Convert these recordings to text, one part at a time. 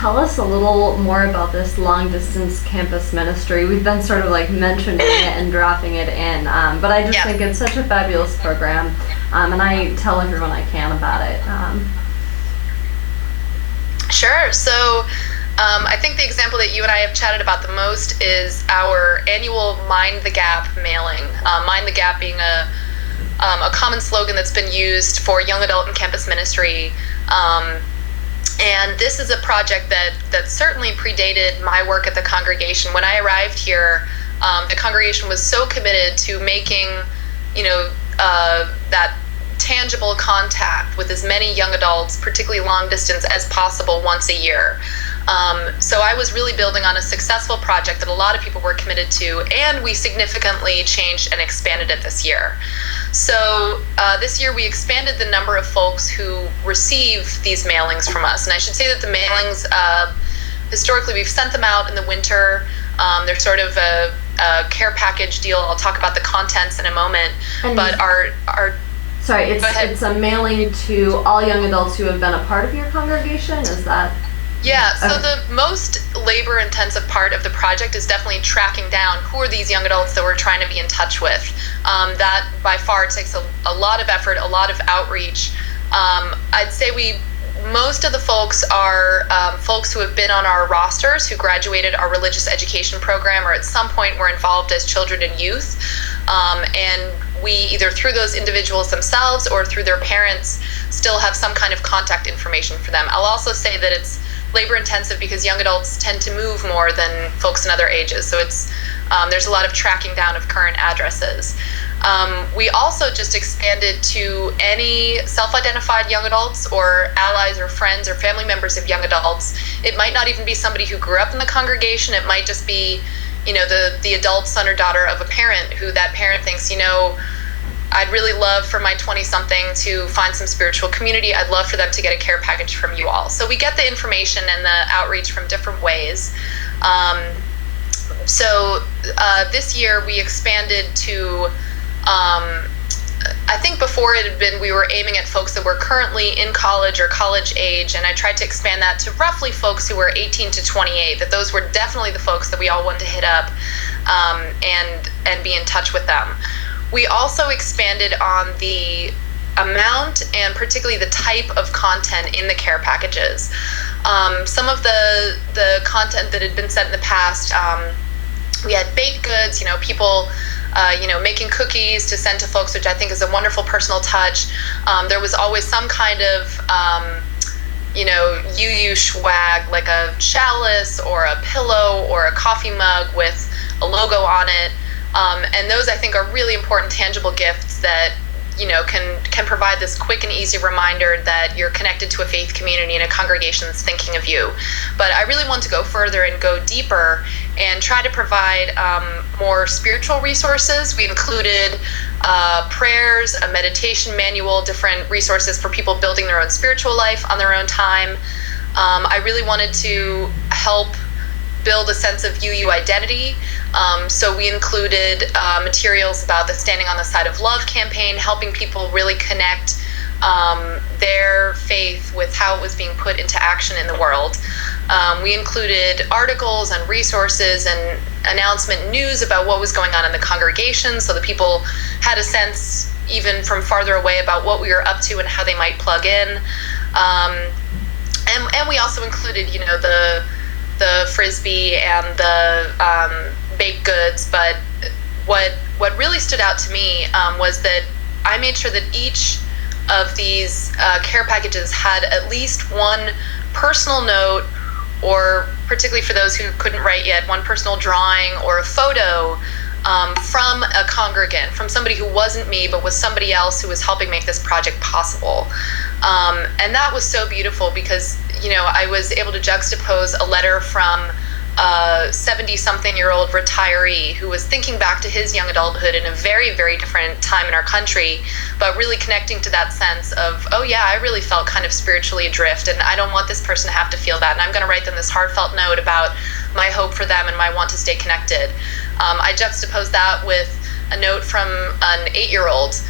tell us a little more about this long distance campus ministry? We've been sort of like mentioning it and dropping it in, but I just think it's such a fabulous program, and I tell everyone I can about it. Sure. So I think the example that you and I have chatted about the most is our annual Mind the Gap mailing. Mind the Gap being a common slogan that's been used for young adult and campus ministry. And this is a project that certainly predated my work at the congregation. When I arrived here, the congregation was so committed to making, that tangible contact with as many young adults, particularly long distance, as possible once a year. So I was really building on a successful project that a lot of people were committed to, and we significantly changed and expanded it this year. So this year we expanded the number of folks who receive these mailings from us. And I should say that the mailings, historically, we've sent them out in the winter. They're sort of a care package deal. I'll talk about the contents in a moment. But Sorry, it's a mailing to all young adults who have been a part of your congregation? Is that? Yeah, so the most labor-intensive part of the project is definitely tracking down who are these young adults that we're trying to be in touch with. That, by far, takes a lot of effort, a lot of outreach. I'd say most of the folks are folks who have been on our rosters, who graduated our religious education program, or at some point were involved as children and youth. And we, either through those individuals themselves or through their parents, still have some kind of contact information for them. I'll also say that it's labor intensive because young adults tend to move more than folks in other ages. So there's a lot of tracking down of current addresses. We also just expanded to any self-identified young adults or allies or friends or family members of young adults. It might not even be somebody who grew up in the congregation. It might just be, the adult son or daughter of a parent who that parent thinks, I'd really love for my 20-something to find some spiritual community. I'd love for them to get a care package from you all. So we get the information and the outreach from different ways. So this year we expanded to, I think before it had been, we were aiming at folks that were currently in college or college age, and I tried to expand that to roughly folks who were 18 to 28, that those were definitely the folks that we all wanted to hit up and be in touch with them. We also expanded on the amount and particularly the type of content in the care packages. Some of the content that had been sent in the past, we had baked goods, people making cookies to send to folks, which I think is a wonderful personal touch. There was always some kind of, swag, like a chalice or a pillow or a coffee mug with a logo on it. And those, I think, are really important, tangible gifts that, can provide this quick and easy reminder that you're connected to a faith community and a congregation that's thinking of you. But I really want to go further and go deeper and try to provide more spiritual resources. We included prayers, a meditation manual, different resources for people building their own spiritual life on their own time. I really wanted to help build a sense of UU identity. So we included materials about the Standing on the Side of Love campaign, helping people really connect their faith with how it was being put into action in the world. We included articles and resources and announcement news about what was going on in the congregation so that people had a sense, even from farther away, about what we were up to and how they might plug in. And we also included, the Frisbee and the baked goods, but what really stood out to me was that I made sure that each of these care packages had at least one personal note, or particularly for those who couldn't write yet, one personal drawing or a photo from a congregant, from somebody who wasn't me but was somebody else who was helping make this project possible. And that was so beautiful because I was able to juxtapose a letter from a 70-something-year-old retiree who was thinking back to his young adulthood in a very, very different time in our country, but really connecting to that sense of, oh yeah, I really felt kind of spiritually adrift, and I don't want this person to have to feel that, and I'm going to write them this heartfelt note about my hope for them and my want to stay connected. I juxtaposed that with a note from an 8-year-old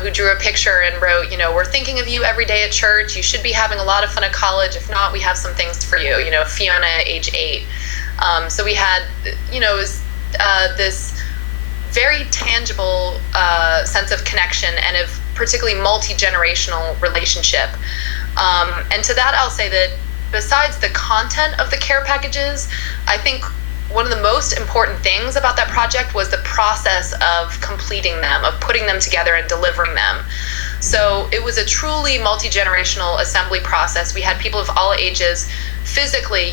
who drew a picture and wrote, we're thinking of you every day at church. You should be having a lot of fun at college. If not, we have some things for you. Fiona, age 8. So we had, it was this very tangible sense of connection and of particularly multi-generational relationship. And to that, I'll say that besides the content of the care packages, I think one of the most important things about that project was the process of completing them, of putting them together and delivering them. So it was a truly multi-generational assembly process. We had people of all ages physically,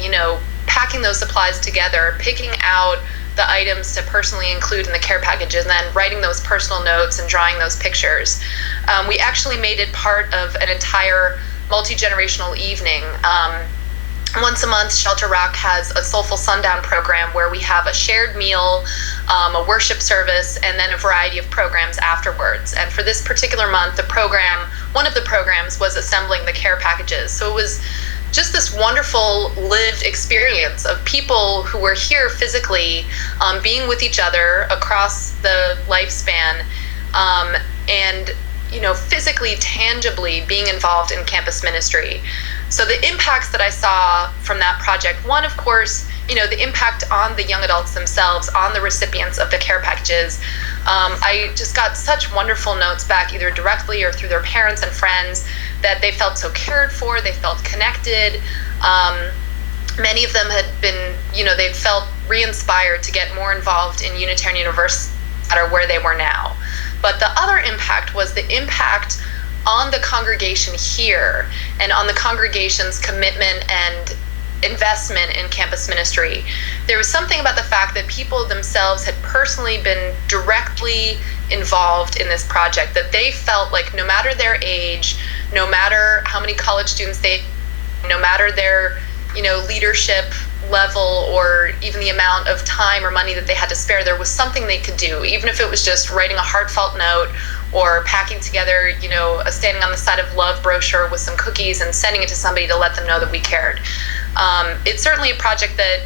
packing those supplies together, picking out the items to personally include in the care package, and then writing those personal notes and drawing those pictures. We actually made it part of an entire multi-generational evening. Once a month, Shelter Rock has a Soulful Sundown program where we have a shared meal, a worship service, and then a variety of programs afterwards. And for this particular month, one of the programs was assembling the care packages. So it was just this wonderful lived experience of people who were here physically, being with each other across the lifespan, and physically, tangibly being involved in campus ministry. So the impacts that I saw from that project, one, of course, the impact on the young adults themselves, on the recipients of the care packages. I just got such wonderful notes back, either directly or through their parents and friends, that they felt so cared for, they felt connected. Many of them had been, they felt re-inspired to get more involved in Unitarian Universalist, no matter where they were now. But the other impact was the impact on the congregation here and on the congregation's commitment and investment in campus ministry. There was something about the fact that people themselves had personally been directly involved in this project, that they felt like no matter their age, no matter how many college students no matter their, leadership level or even the amount of time or money that they had to spare, there was something they could do, even if it was just writing a heartfelt note or packing together, a standing on the side of love brochure with some cookies and sending it to somebody to let them know that we cared. It's certainly a project that,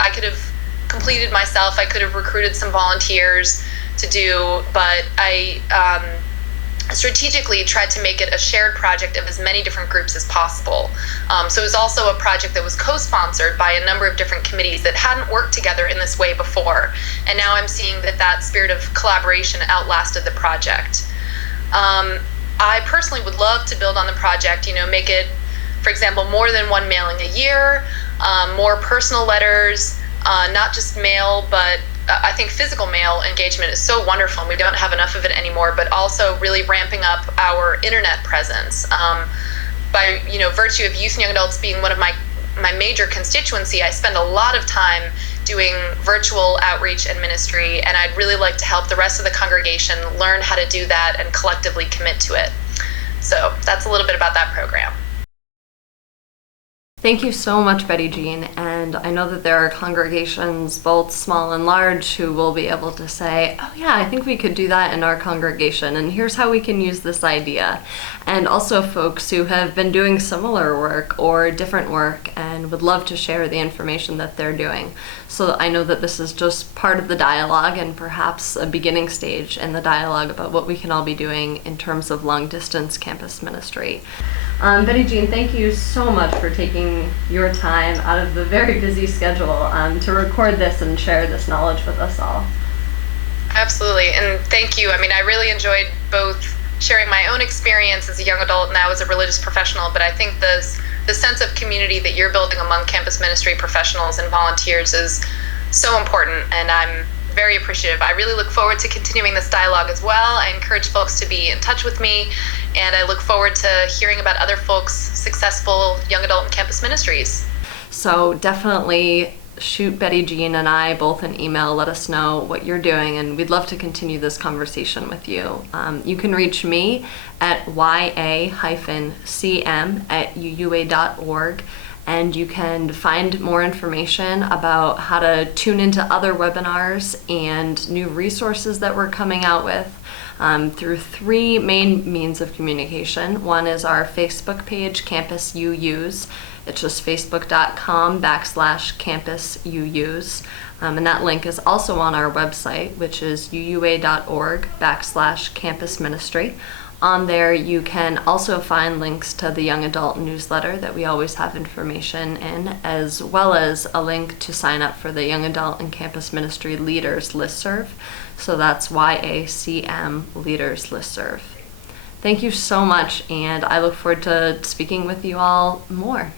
I could have completed myself. I could have recruited some volunteers to do, but I strategically tried to make it a shared project of as many different groups as possible. So it was also a project that was co-sponsored by a number of different committees that hadn't worked together in this way before. And now I'm seeing that spirit of collaboration outlasted the project. I personally would love to build on the project, make it, for example, more than one mailing a year, more personal letters, not just mail, but I think physical mail engagement is so wonderful, and we don't have enough of it anymore, but also really ramping up our internet presence. By virtue of youth and young adults being one of my major constituency, I spend a lot of time doing virtual outreach and ministry, and I'd really like to help the rest of the congregation learn how to do that and collectively commit to it. So that's a little bit about that program. Thank you so much, Betty Jean, and I know that there are congregations, both small and large, who will be able to say, oh yeah, I think we could do that in our congregation, and here's how we can use this idea. And also folks who have been doing similar work or different work and would love to share the information that they're doing. So I know that this is just part of the dialogue and perhaps a beginning stage in the dialogue about what we can all be doing in terms of long-distance campus ministry. Betty Jean, thank you so much for taking your time out of the very busy schedule to record this and share this knowledge with us all. Absolutely, and thank you. I really enjoyed both sharing my own experience as a young adult and now as a religious professional, but I think the sense of community that you're building among campus ministry professionals and volunteers is so important, and I'm very appreciative. I really look forward to continuing this dialogue as well. I encourage folks to be in touch with me, and I look forward to hearing about other folks' successful young adult and campus ministries. So definitely shoot Betty Jean and I both an email, let us know what you're doing, and we'd love to continue this conversation with you. You can reach me at ya-cm@uua.org, and you can find more information about how to tune into other webinars and new resources that we're coming out with through three main means of communication. One is our Facebook page, Campus UUs. It's just facebook.com/campusUUs. And that link is also on our website, which is uua.org/campusministry. On there, you can also find links to the young adult newsletter that we always have information in, as well as a link to sign up for the Young Adult and Campus Ministry Leaders Listserv. So that's YACM Leaders Listserv. Thank you so much, and I look forward to speaking with you all more.